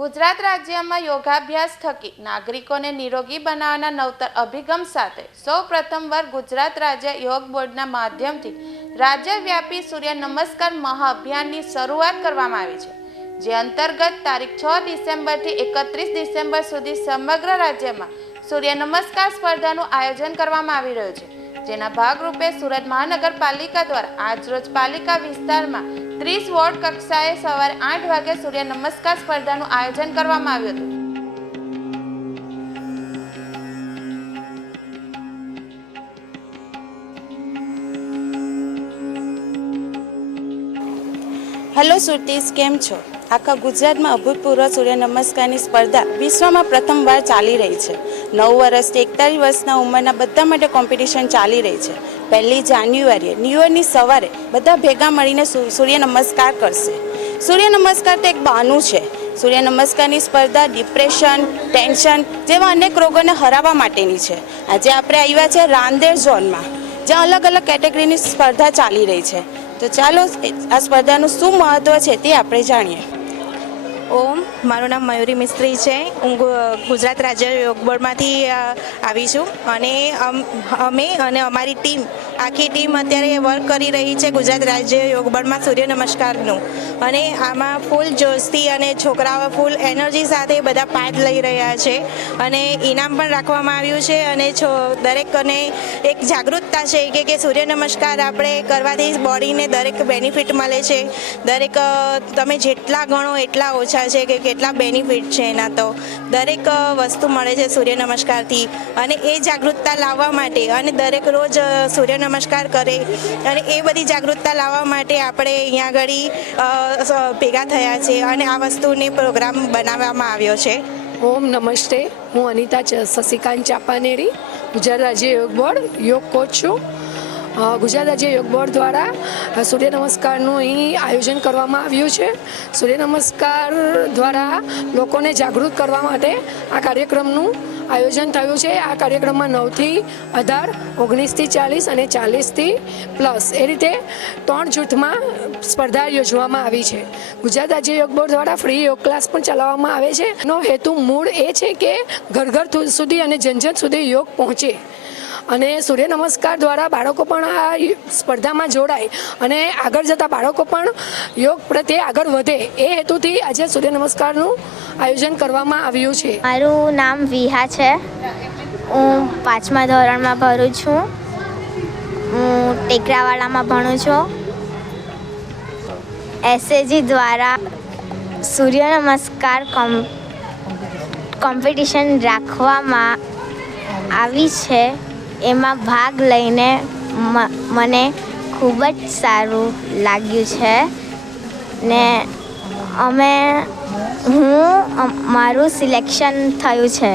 ગુજરાત રાજ્યમાં યોગાભ્યાસ થકી નાગરિકોને નિરોગી બનાવવાના નવતર અભિગમ સાથે સૌ પ્રથમવાર ગુજરાત રાજ્ય યોગ બોર્ડના માધ્યમથી રાજ્યવ્યાપી સૂર્ય નમસ્કાર મહાઅભિયાનની શરૂઆત કરવામાં આવી છે, જે અંતર્ગત તારીખ છ ડિસેમ્બરથી એકત્રીસ ડિસેમ્બર સુધી સમગ્ર રાજ્યમાં સૂર્ય નમસ્કાર સ્પર્ધાનું આયોજન કરવામાં આવી રહ્યું છે. જેના ભાગરૂપે સુરત મહાનગરપાલિકા દ્વારા આજરોજ પાલિકા વિસ્તારમાં ત્રીસ વોર્ડ કક્ષાએ સવારે આઠ વાગે સૂર્ય નમસ્કાર સ્પર્ધાનું આયોજન કરવામાં આવ્યું હતું. હેલો સુરતીસ કેમ છો? આખા ગુજરાતમાં અભૂતપૂર્વ સૂર્ય નમસ્કારની સ્પર્ધા વિશ્વમાં પ્રથમવાર ચાલી રહી છે. નવ વર્ષથી એકતાલીસ વર્ષના ઉંમરના બધા માટે કોમ્પિટિશન ચાલી રહી છે. પહેલી જાન્યુઆરીએ ન્યૂ યરની સવારે બધા ભેગા મળીને સૂર્ય નમસ્કાર કરશે. સૂર્ય નમસ્કાર તો એક બહાનું છે. સૂર્ય નમસ્કારની સ્પર્ધા ડિપ્રેશન, ટેન્શન જેવા અનેક રોગોને હરાવવા માટેની છે. આજે આપણે આવ્યા છે રાંદેર ઝોનમાં, જ્યાં અલગ અલગ કેટેગરીની સ્પર્ધા ચાલી રહી છે. તો ચાલો આ સ્પર્ધાનું શું મહત્વ છે તે આપણે જાણીએ. ઓમ, મારું નામ મયુરી મિસ્ત્રી છે. હું ગુજરાત રાજ્ય યોગ આવી છું. અને અમ- અમે અને અમારી ટીમ, આખી ટીમ અત્યારે વર્ક કરી રહી છે ગુજરાત રાજ્ય યોગ બોર્ડમાં સૂર્ય નમસ્કારનું. અને આમાં ફૂલ જોશથી અને છોકરાઓ ફૂલ એનર્જી સાથે બધા પાર્ટ લઈ રહ્યા છે. અને ઇનામ પણ રાખવામાં આવ્યું છે અને છો, દરેકને એક જાગૃતતા છે, કે કે સૂર્ય નમસ્કાર આપણે કરવાથી બોડીને દરેક બેનિફિટ મળે છે. દરેક તમે જેટલા ગણો એટલા ઓછા છે, કે, કેટલા બેનિફિટ છે એના તો. દરેક વસ્તુ મળે છે સૂર્ય નમસ્કારથી અને એ જાગૃતતા લાવવા માટે અને દરેક રોજ સૂર્ય નમસ્કાર કરે અને એ બધી જાગૃતતા લાવવા માટે આપણે અહીંયા આગળ ભેગા થયા છે અને આ વસ્તુને પ્રોગ્રામ બનાવવામાં આવ્યો છે. ઓમ નમસ્તે. હું અનિતા શશિકાંત ચાપાનેરી, ગુજરાત રાજ્ય યોગ બોર્ડ, યોગ કોચ છું. ગુજરાત રાજ્ય યોગ બોર્ડ દ્વારા સૂર્ય નમસ્કારનું અહીં આયોજન કરવામાં આવ્યું છે. સૂર્ય નમસ્કાર દ્વારા લોકોને જાગૃત કરવા માટે આ કાર્યક્રમનું આયોજન થયું છે. આ કાર્યક્રમમાં નવથી અઢાર, ઓગણીસથી ચાલીસ અને ચાલીસથી પ્લસ એ રીતે ત્રણ જૂથમાં સ્પર્ધા યોજવામાં આવી છે. ગુજરાત રાજ્ય યોગ બોર્ડ દ્વારા ફ્રી યોગ ક્લાસ પણ ચલાવવામાં આવે છે. એનો હેતુ મૂળ એ છે કે ઘર ઘર સુધી અને જન જન સુધી યોગ પહોંચે. અને સૂર્ય નમસ્કાર દ્વારા બાળકો પણ આ સ્પર્ધામાં જોડાય અને આગળ જતાં બાળકો પણ યોગ પ્રત્યે આગળ વધે એ હેતુથી આજે સૂર્ય નમસ્કારનું આયોજન કરવામાં આવ્યું છે. મારું નામ વિહા છે. હું પાંચમા ધોરણમાં ભણું છું. હું ટેકરાવાળામાં ભણું છું. એસએજી દ્વારા સૂર્ય નમસ્કાર કોમ, કોમ્પિટિશન રાખવામાં આવી છે. એમાં ભાગ લઈને મને ખૂબ જ સારું લાગ્યું છે. ને અમે, હું મારું સિલેક્શન થયું છે.